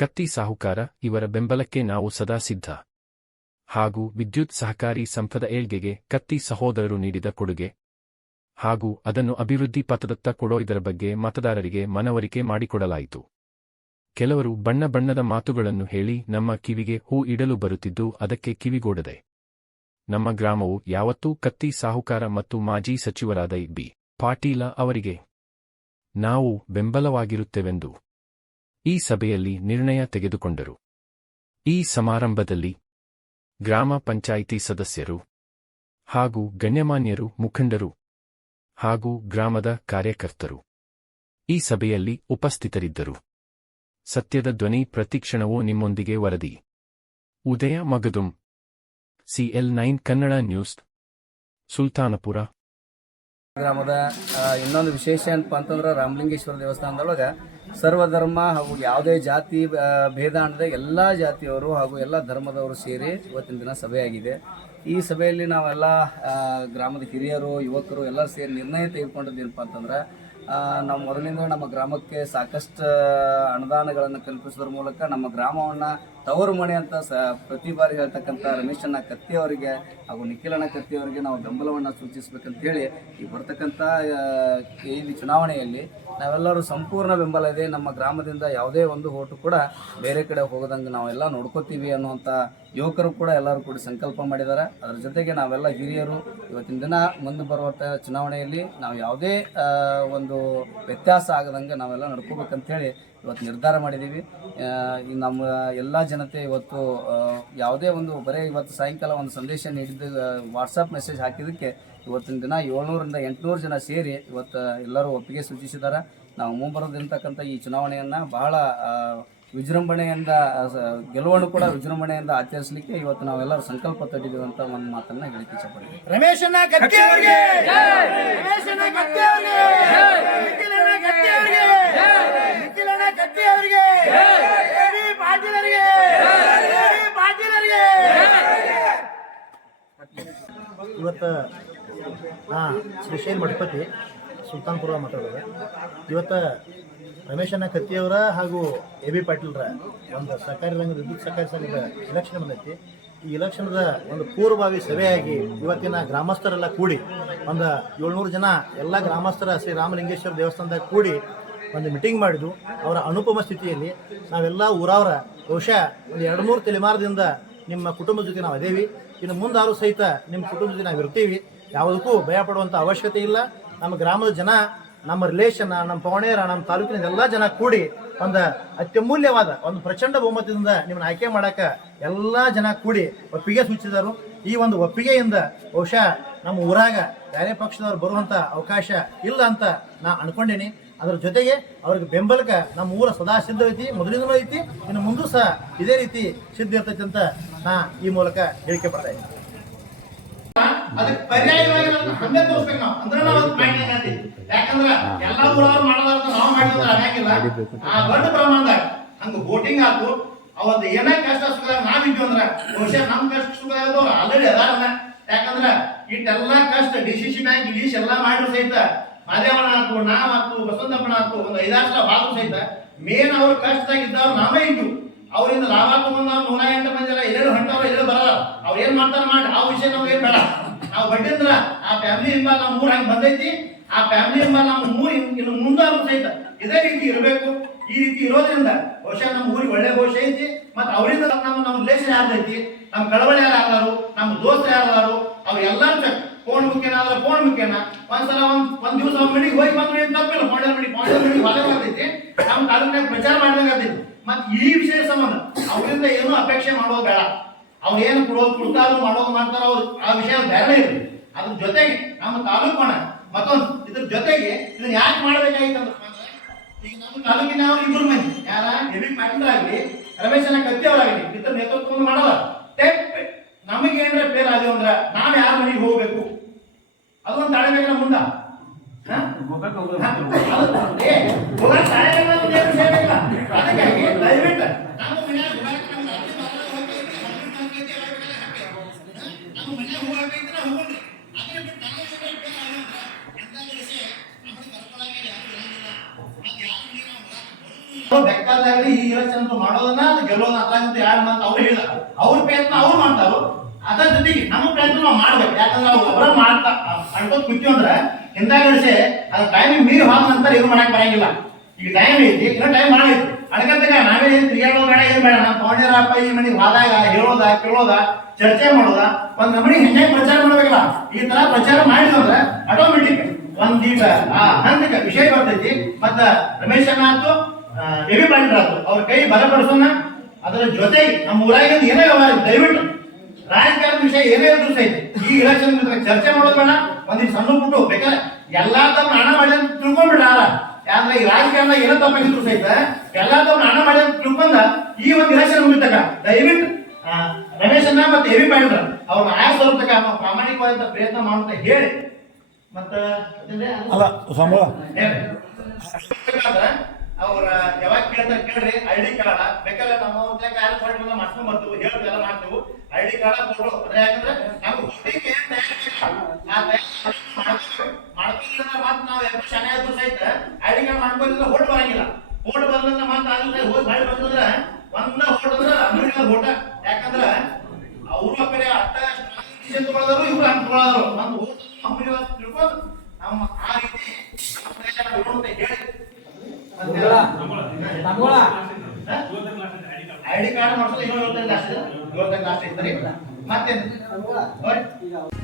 ಕತ್ತಿ ಸಾಹುಕಾರ, ಇವರ ಬೆಂಬಲಕ್ಕೆ ನಾವು ಸದಾ ಸಿದ್ಧ. ಹಾಗೂ ವಿದ್ಯುತ್ ಸಹಕಾರಿ ಸಂಪದ ಏಳ್ಗೆಗೆ ಕತ್ತಿ ಸಹೋದರರು ನೀಡಿದ ಕೊಡುಗೆ. ಹಾಗೂ ಅದನ್ನು ಅಭಿವೃದ್ಧಿ ಪಥದತ್ತ ಕೊಡೋ ಇದರ ಬಗ್ಗೆ ಮತದಾರರಿಗೆ ಮನವರಿಕೆ ಮಾಡಿಕೊಡಲಾಯಿತು. ಕೆಲವರು ಬಣ್ಣ ಬಣ್ಣದ ಮಾತುಗಳನ್ನು ಹೇಳಿ ನಮ್ಮ ಕಿವಿಗೆ ಹೂ ಇಡಲು ಬರುತ್ತಿದ್ದು ಅದಕ್ಕೆ ಕಿವಿಗೋಡದೆ. ನಮ್ಮ ಗ್ರಾಮವು ಯಾವತ್ತೂ ಕತ್ತಿ ಸಾಹುಕಾರ ಮತ್ತು ಮಾಜಿ ಸಚಿವರಾದ ಬಿ. ಪಾಟೀಲ ಅವರಿಗೆ ನಾವು ಬೆಂಬಲವಾಗಿರುತ್ತೆವೆಂದು ಈ ಸಭೆಯಲ್ಲಿ ನಿರ್ಣಯ ತೆಗೆದುಕೊಂಡರು. ಈ ಸಮಾರಂಭದಲ್ಲಿ ಗ್ರಾಮ ಪಂಚಾಯಿತಿ ಸದಸ್ಯರು ಹಾಗೂ ಗಣ್ಯಮಾನ್ಯರು ಮುಖಂಡರು ಹಾಗೂ ಗ್ರಾಮದ ಕಾರ್ಯಕರ್ತರು ಈ ಸಭೆಯಲ್ಲಿ ಉಪಸ್ಥಿತರಿದ್ದರು. ಸತ್ಯದ ಧ್ವನಿ ಪ್ರತಿಕ್ಷಣವೂ ನಿಮ್ಮೊಂದಿಗೆ ವರದಿ. Udaya Magadum. CL nine Kannada news, Sultanpur. ಗ್ರಾಮದ ಇನ್ನೊಂದು ವಿಶೇಷ ಏನಪ್ಪ ಅಂತಂದ್ರೆ ರಾಮಲಿಂಗೇಶ್ವರ ದೇವಸ್ಥಾನದೊಳಗೆ ಸರ್ವಧರ್ಮ ಹಾಗೂ ಯಾವುದೇ ಜಾತಿ ಭೇದ ಅನ್ನದೆ ಎಲ್ಲ ಜಾತಿಯವರು ಹಾಗೂ ಎಲ್ಲ ಧರ್ಮದವರು ಸೇರಿ ಇವತ್ತಿನ ದಿನ ಸಭೆಯಾಗಿದೆ ಈ ಸಭೆಯಲ್ಲಿ ನಾವೆಲ್ಲ ಗ್ರಾಮದ ಹಿರಿಯರು, ಯುವಕರು ಎಲ್ಲ ಸೇರಿ ನಿರ್ಣಯ ತೆಗೆದುಕೊಂಡದ್ದೇನಪ್ಪ ಅಂತಂದ್ರೆ ನಾವು ಮೊದಲಿಂದ ನಮ್ಮ ಗ್ರಾಮಕ್ಕೆ ಸಾಕಷ್ಟು ಅನುದಾನಗಳನ್ನು ಕಲ್ಪಿಸೋದ್ರ ಮೂಲಕ ನಮ್ಮ ಗ್ರಾಮವನ್ನು ತವರು ಮನೆ ಅಂತ ಸ, ಪ್ರತಿ ಬಾರಿ ಹೇಳ್ತಕ್ಕಂಥ ರಮೇಶಣ್ಣ ಕತ್ತಿ ಅವರಿಗೆ ಹಾಗೂ ನಿಖಿಲಣ್ಣ ಕತ್ತಿ ಅವರಿಗೆ ನಾವು ಬೆಂಬಲವನ್ನು ಸೂಚಿಸಬೇಕಂತ ಹೇಳಿ ಈ ಬರ್ತಕ್ಕಂಥ ಈ ಚುನಾವಣೆಯಲ್ಲಿ ನಾವೆಲ್ಲರೂ ಸಂಪೂರ್ಣ ಬೆಂಬಲ ಇದೆ. ನಮ್ಮ ಗ್ರಾಮದಿಂದ ಯಾವುದೇ ಒಂದು ಓಟು ಕೂಡ ಬೇರೆ ಕಡೆ ಹೋಗದಂಗೆ ನಾವೆಲ್ಲ ನೋಡ್ಕೋತೀವಿ ಅನ್ನುವಂಥ ಯುವಕರು ಕೂಡ ಎಲ್ಲರೂ ಕೂಡ ಸಂಕಲ್ಪ ಮಾಡಿದ್ದಾರೆ. ಅದರ ಜೊತೆಗೆ ನಾವೆಲ್ಲ ಹಿರಿಯರು, ಇವತ್ತಿನ ದಿನ ಮುಂದೆ ಬರುವಂಥ ಚುನಾವಣೆಯಲ್ಲಿ ನಾವು ಯಾವುದೇ ಒಂದು ವ್ಯತ್ಯಾಸ ಆಗದಂಗೆ ನಾವೆಲ್ಲ ನಡ್ಕೋಬೇಕಂತೇಳಿ ಇವತ್ತು ನಿರ್ಧಾರ ಮಾಡಿದ್ದೀವಿ. ನಮ್ಮ ಎಲ್ಲ ಜನತೆ ಇವತ್ತು ಯಾವುದೇ ಒಂದು ಬರೀ ಇವತ್ತು ಸಾಯಂಕಾಲ ಒಂದು ಸಂದೇಶ ನೀಡಿದ್ದು ವಾಟ್ಸಪ್ ಮೆಸೇಜ್ ಹಾಕಿದ್ದಕ್ಕೆ ಇವತ್ತಿನ ದಿನ ಏಳ್ನೂರಿಂದ ಎಂಟುನೂರು ಜನ ಸೇರಿ ಇವತ್ತು ಎಲ್ಲರೂ ಒಪ್ಪಿಗೆ ಸೂಚಿಸಿದ್ದಾರೆ. ನಾವು ಮುಂಬರೋದಿರ್ತಕ್ಕಂಥ ಈ ಚುನಾವಣೆಯನ್ನು ಬಹಳ ವಿಜೃಂಭಣೆಯಿಂದ ಗೆಲುವನ್ನು ಕೂಡ ವಿಜೃಂಭಣೆಯಿಂದ ಆಚರಿಸಲಿಕ್ಕೆ ಇವತ್ತು ನಾವೆಲ್ಲರೂ ಸಂಕಲ್ಪ ತೊಟ್ಟಿದ್ದೀವಿ ಅಂತ ಒಂದು ಮಾತನ್ನು ಹೇಳಿಕೆ ಇಷ್ಟಪಡ್ತೀವಿ ರಮೇಶಣ್ಣ ಗಟ್ಟಿ ಅವರಿಗೆ! ರಮೇಶಣ್ಣ ಗಟ್ಟಿ ಅವರಿಗೆ! ನಿಖಿಲಣ್ಣ ಗಟ್ಟಿ ಅವರಿಗೆ. ಶೈಲ್ ಗಟ್ಟಿ ಅವರಿಗೆ ಎಬಿ ಪಾಟೀಲರಿಗೆ ಎಬಿ ಪಾಟೀಲರಿಗೆ. ಇವತ್ತು ನಾ ಶ್ರೀಶೈಲ್ ಮಠಪತಿ ಸುಲ್ತಾನ್ಪುರ ಮಾತಾಡೋದು. ಇವತ್ತು ರಮೇಶಣ್ಣ ಕತ್ತಿಯವರ ಹಾಗೂ ಎ ಬಿ ಪಾಟೀಲ್ರ ಒಂದು ಸರ್ಕಾರಿ ರಂಗದ ವಿದ್ಯುತ್ ಸಹಕಾರಿ ಸಂಘದ ಇಲೆಕ್ಷನ್ ಬಂದೈತಿ. ಈ ಇಲೆಕ್ಷನ್ದ ಒಂದು ಪೂರ್ವಭಾವಿ ಸಭೆಯಾಗಿ ಇವತ್ತಿನ ಗ್ರಾಮಸ್ಥರೆಲ್ಲ ಕೂಡಿ ಒಂದು ಏಳ್ನೂರು ಜನ ಎಲ್ಲ ಗ್ರಾಮಸ್ಥರ ಶ್ರೀ ರಾಮಲಿಂಗೇಶ್ವರ ದೇವಸ್ಥಾನದಾಗ ಕೂಡಿ ಒಂದು ಮೀಟಿಂಗ್ ಮಾಡಿದ್ದು, ಅವರ ಅನುಪಮ ಸ್ಥಿತಿಯಲ್ಲಿ ನಾವೆಲ್ಲ ಊರವರ, ಬಹುಶಃ ಒಂದು ಎರಡು ಮೂರು ತಲೆಮಾರದಿಂದ ನಿಮ್ಮ ಕುಟುಂಬದ ಜೊತೆ ನಾವು ಅದೇವಿ ಇನ್ನು ಮುಂದಾರು ಸಹಿತ ನಿಮ್ಮ ಕುಟುಂಬದ ಜೊತೆ ನಾವು ಇರ್ತೀವಿ. ಯಾವುದಕ್ಕೂ ಭಯ ಪಡುವಂಥ ಅವಶ್ಯಕತೆ ಇಲ್ಲ. ನಮ್ಮ ಗ್ರಾಮದ ಜನ, ನಮ್ಮ ರಿಲೇಷನ್ ನಮ್ಮ ಪವಣೇರ, ನಮ್ಮ ತಾಲೂಕಿನ ಎಲ್ಲ ಜನ ಕೂಡಿ ಒಂದು ಅತ್ಯಮೂಲ್ಯವಾದ ಒಂದು ಪ್ರಚಂಡ ಬಹುಮತದಿಂದ ನಿಮ್ಮನ್ನ ಆಯ್ಕೆ ಮಾಡಕ್ಕೆ ಎಲ್ಲ ಜನ ಕೂಡಿ ಒಪ್ಪಿಗೆ ಸೂಚಿಸಿದರು. ಈ ಒಂದು ಒಪ್ಪಿಗೆಯಿಂದ ಬಹುಶಃ ನಮ್ಮ ಊರಾಗ ಬೇರೆ ಪಕ್ಷದವ್ರು ಬರುವಂಥ ಅವಕಾಶ ಇಲ್ಲ ಅಂತ ನಾ ಅನ್ಕೊಂಡೇನಿ. ಅದ್ರ ಜೊತೆಗೆ ಅವ್ರಿಗೆ ಬೆಂಬಲಕ್ಕೆ ನಮ್ಮ ಊರ ಸದಾ ಸಿದ್ಧ ಐತಿ ಮೊದಲಿಂದಲೂ ಐತಿ, ಇನ್ನು ಮುಂದೂ ಸಹ ಇದೇ ರೀತಿ ಸಿದ್ಧ ಇರ್ತೈತಿ ಅಂತ ನಾ ಈ ಮೂಲಕ ಹೇಳಿಕೆ ಪಡ್ತಾ ಇದ್ದೀನಿ. ಅದಕ್ಕೆ ಪರ್ಯಾಯವಾಗಿ ನಾವು ಹಂಗೆ ತೋರಿಸ್ಬೇಕು ನಾವು. ಅಂದ್ರೆ ನಾವು ಅದಕ್ಕೆ ಮಾಡ್ಲಿಕ್ಕೆ ಆಗತ್ತೆ. ಯಾಕಂದ್ರೆ ಎಲ್ಲಾ ಊರವ್ರು ನಾವು ಮಾಡಿದ್ರೆ ಆಗಂಗಿಲ್ಲ ಆ ದೊಡ್ಡ ಪ್ರಮಾಣದಾಗ ಹಂಗ ವೋಟಿಂಗ್ ಆತು. ಅವತ್ತು ಏನೇ ಕಷ್ಟ ಸುಖದಾಗ ನಾವಿದ್ವಿ ಅಂದ್ರ, ಬಹುಶಃ ನಮ್ ಕಷ್ಟ ಸುಖ ಆಲ್ರೆಡಿ ಅದಾರಲ್ಲ. ಯಾಕಂದ್ರ ಇಟ್ಟೆಲ್ಲಾ ಕಷ್ಟ ಡಿ ಸಿ ಸಿ ಬ್ಯಾಂಕ್ ಎಲ್ಲಾ ಮಾಡಿದ್ರು ಸಹಿತ. ಮಾದೇವಣ್ಣ ಆತು, ನಾವ್ ಬಸವಂತಪ್ಪನ ಆತು, ಒಂದು ಐದಾರು ಬಾಳು ಸಹಿತ ಮೇನ್ ಅವ್ರ ಕಷ್ಟದಾಗ ಇದ್ದವ್ರು ನಾವೇ ಇದ್ವು. ಅವರಿಂದ ಲಾಭ ತಗೊಂಡ್ ನಾವು ನೂರ ಎಂಟು ಮಂದಿ ಎಲ್ಲ ಎಲ್ಲರೂ ಹೊಂಟವ್ರು ಎಲ್ಲರೂ ಬರಲ್ಲ. ಅವ್ರು ಏನ್ ಮಾಡ್ತಾರ ಮಾಡಿ, ಆ ವಿಷಯ ನಾವು ಏನ್ ಬೇಡ. ನಾವು ಬಡ್ಡಿಂದ್ರ ಆ ಫ್ಯಾಮಿಲಿ ಇಂಬ ನಮ್ಮ ಮೂರ್ ಹಂಗೆ ಬಂದೈತಿ. ಆ ಫ್ಯಾಮಿಲಿ ಇಂಬ ನಮ್ಮ ಮೂರ್ ಇನ್- ಇನ್ನು ಮುಂದಾರು ಸಹಿತ ಇದೇ ರೀತಿ ಇರಬೇಕು. ಈ ರೀತಿ ಇರೋದ್ರಿಂದ ಬಹುಶಃ ನಮ್ಮ ಊರಿಗೆ ಒಳ್ಳೆ ಭವಿಷ್ಯ ಐತಿ. ಮತ್ತೆ ಅವರಿಂದ ನಮ್ಮ ನಮ್ಮ ರಿಲೇಷನ್ ಯಾರ್ದೈತಿ? ನಮ್ಮ ಕಳವಳಿ ಯಾರು ನಮ್ಮ ದೋಸ್ತ ಯಾರು ಅವ್ರು ಎಲ್ಲಾರು ಚೆಕ್ ಫೋನ್ ಮುಖ್ಯನ ಆದ್ರೆ ಫೋನ್ ಮುಖ್ಯನ ಒಂದ್ಸಲ ಒಂದ್ ಒಂದ್ ದಿವಸ ಒಂದ್ ಮೀಟಿಂಗ್ ಹೋಗಿ ಬಂದ್ರೆ ಏನ್ ತಪ್ಪಿಲ್ಲ. ಮಾಡಲ್ ಮೀಟಿಂಗ್ ಮಾಡಲ್ ಮೀಟಿಂಗ್ ಹೊಲ ಬರ್ತೈತಿ ನಮ್ ತಾಲೂಕಿನಾಗ ಪ್ರಚಾರ ಮಾಡಿದಂಗ ಆಗ್ತೈತಿ ಮತ್ ಈ ವಿಷಯ ಸಂಬಂಧ ಅವರಿಂದ ಏನು ಅಪೇಕ್ಷೆ ಮಾಡೋದು ಬೇಡ. ಅವ್ರು ಏನು ಕೊಡೋದು ಕೊಡ್ತಾರೋ ಮಾಡೋದು ಮಾಡ್ತಾರೋ ಅವ್ರು ಆ ವಿಷಯ ಬೇರೆ ಇರಲಿ. ಅದ್ರ ಜೊತೆಗೆ ನಮ್ಮ ತಾಲೂಕು ಹಣ ಮತ್ತೊಂದು ಇದ್ರ ಜೊತೆಗೆ ಇದನ್ನ ಯಾಕೆ ಮಾಡ್ಬೇಕಾಗಿತ್ತು ಅಂದ್ರೆ ಈಗ ನಮ್ಮ ತಾಲೂಕಿನ ಅವ್ರು ಇಬ್ರು ಮಂದಿ ಯಾರ? ಎ ಬಿ ಪಾಟೀಲ್ ಆಗಲಿ ರಮೇಶನ ಕತ್ತಿ ಅವರಾಗಲಿ ನೇತೃತ್ವ ನೇತೃತ್ವವನ್ನು ಮಾಡಲ್ಲ. ಟೆಕ್ ನಮಗೆ ಏನಾರ ಪೇರ್ ಆದ್ವಿ ಅಂದ್ರ ನಾವ್ ಯಾರ ಮನೆಗೆ ಹೋಗ್ಬೇಕು? ಅದೊಂದು ಏನು ವಿಷಯ ಇಲ್ಲ. ಅದಕ್ಕಾಗಿ ನಮ್ಮ ಮನ್ಯಾಗ ಹೋಗಕ್ಕೆ ನಮ್ಗೆ ಅಡ್ಡಿ ಬರಲ್ಲ, ಹೋಗ್ಬೇಕು, ಹೊರಗಿನ ಸಂಸ್ಕೃತಿ ಎಲ್ಲ ಬೇಕಾದ್ರೆ ಹಾಕ್ಬೇಕು. ಹ? ನಮ್ಮ ಮನ್ಯಾಗ ಹೋಗ್ಬೇಕಂದ್ರೆ ಹೋಗೋಣ್ರಿ. ಅದನ್ನ ಬಿಟ್ಟು ನಾವು ಏನಾರ ಫೇಲ್ ಆದ್ವಿ ಅಂದ್ರ ಎಂತ ವಿಷಯ ನಮ್ಮನ್ನ ಕರ್ಕೊಳಂಗಿಲ್ಲ, ಯಾರು ಇರಂಗಿಲ್ಲ. ಮತ್ತೆ ಯಾರು ನೀವು ನಾವು ಬೇಕಾದಾಗಲಿ ಈ ಇಲೆಕ್ಷನ್ ಅಂತ ಮಾಡೋದನ್ನ ಅದು ಗೆಲ್ಲೋದ ಅಂತ ಯಾರು ಅಂತ ಅವ್ರು ಹೇಳ ಅವ್ರ ಪ್ರಯತ್ನ ಅವ್ರು ಮಾಡ್ತಾರು ಅದರ ಜೊತೆಗೆ ನಮ್ಮ ಪ್ರಯತ್ನ ನಾವು ಮಾಡ್ಬೇಕು ಯಾಕಂದ್ರೆ ನಾವು ಒಬ್ಬರ ಮಾಡ್ತಾ ಅನ್ಕೋತ ಕೂತೀವಿ ಅಂದ್ರೆ ಹಿಂದಾಗಡಿಸಿ ಅದ್ರ ಟೈಮಿಂಗ್ ಮೀರಿ ಹೋದ ನಂತರ ಏನು ಮಾಡಕ್ ಬರಂಗಿಲ್ಲ. ಈಗ ಟೈಮ್ ಐತಿ, ಇನ್ನೂ ಟೈಮ್ ಮಾಡೈತಿ ಅಡ್ಕಂತಾಗ ನಾವೇ ಏನು ತಿರುಗಾಡೋದು ಬೇಡ, ಏನು ಬೇಡ ನಮ್ಮ ತಗೊಂಡಿರಪ್ಪ ಈ ಮನೆಗೆ ಹೋದಾಗ, ಹೇಳೋದ, ಕೇಳೋದ, ಚರ್ಚೆ ಮಾಡೋದ, ಒಂದು ನಮ್ಮನೆ ಹೆಂಗೆ ಪ್ರಚಾರ ಮಾಡಬೇಕಲ್ಲ, ಈ ತರ ಪ್ರಚಾರ ಮಾಡಿದ್ರೆ ಆಟೋಮೆಟಿಕ್ ಒಂದ್ ಈಗ ಆ ಹಂತಕ್ಕೆ ವಿಷಯ ಬರ್ತೈತಿ. ಮತ್ತ ರಮೇಶ್ ಅಣ್ಣ ಆತು ಎಬಿ ಆತು ಅವ್ರ ಕೈ ಬಲಪಡಿಸೋಣ. ಅದರ ಜೊತೆಗೆ ನಮ್ಮ ಊರಾಗಿಂದ ಏನೇ ವ್ಯವಹಾರ ದಯವಿಟ್ಟು ರಾಜಕಾರಣದ ವಿಷಯ ಏನೇ ಇದ್ರು ಸಹಿತ ಈ ಇಲೆಕ್ಷನ್ ಚರ್ಚೆ ಮಾಡೋದು ಬೇಡ ಒಂದಿಷ್ಟು ಸಣ್ಣ ಪುಟ್ಟು ಬೇಕಾದ್ರೆ ಎಲ್ಲಾ ತಮ್ಮ ಹಣ ಮಾಡಿ ಅಂತ ತಿಳ್ಕೊಂಡ್ಬಿಡ ಯಾಕಂದ್ರೆ ಈ ರಾಜಕಾರಣ ಏನೋ ತಪ್ಪಾಗಿದ್ರು ಸಹಿತ ಎಲ್ಲಾ ತಮ್ಮ ಹಣ ಮಾಡಿ ಅಂತ ತಿಳ್ಕೊಂಡ ಈ ಒಂದು ಇಲೆಕ್ಷನ್ ಮುಗಿತಕ ದಯವಿಟ್ಟು ಆ, ರಮೇಶ್ ಅಣ್ಣ ಮತ್ತೆ ಹೆವಿ ಪಾಯಿಂಟ್ ಅವ್ರನ್ನ ಆಯಾಸ ಬರ್ತಕ್ಕ ಪ್ರಾಮಾಣಿಕವಾದಂತ ಪ್ರಯತ್ನ ಮಾಡುತ್ತೆ ಹೇಳಿ. ಮತ್ತ ಅಲ್ಲ. ಸಂಬಳ ಅವ್ರ ಯಾವಾಗ ಕೇಳ್ತಾರೆ ಕೇಳ್ರಿ ಐ ಡಿ ಕಾರ್ಡ್ ಬೇಕಾದ್ರೆ ನಮ್ಮ ಯಾರು ಮಾಡಿ ಮಾಡ್ಕೊಂಡ್ ಬರ್ತೀವಿ ಹೇಳಿ ಎಲ್ಲ ಮಾಡ್ತೀವಿ. ಐ ಡಿ ಕಾರ್ಡ್ ಫೋಟೋ ಅಂದ್ರೆ ಯಾಕಂದ್ರೆ ನಾವು ಮಾಡ್ಬೇಕು. ಮಾಡ್ಕೊಳ್ಳಿಲ್ಲ ಮತ್ತೆ ನಾವು ಎಷ್ಟು ಶನಿ ಆದ್ರೂ ಸಹಿತ ಐ ಡಿ ಕಾರ್ಡ್ ಮಾಡ್ಕೊಂಡಿಲ್ಲ ಹೋಟ್ ಬರಂಗಿಲ್ಲ. ಹೋಟ್ ಬರ್ಲಿಲ್ಲ ಮತ್ತೆ ಆದ್ರೆ ಹೋಗಿ ಮಾಡಿ ಬಂದ್ರೆ ಒಂದ ಹೋಟ್ ಅಂದ್ರೆ ಅಮೂಲ್ಯ ಹೋಟ ಯಾಕಂದ್ರ ಅವರು ಆ ಕಡೆ ಅಟ್ಟ ಇವ್ರು ಹಂಗ್ ತಗೊಳ್ಳೋರು ಒಂದು ಓಟ್ ಅಮೂಲ್ಯವಾದ ತಿಳ್ಕೊಂಡು ನಮ್ಮ ಆ ರೀತಿ ನಮ್ಮ ದೇಶ ಉಳ್ಕೊಂಡು ಅಂತ ಹೇಳಿ ಐಡಿ ಕಾರ್ಡ್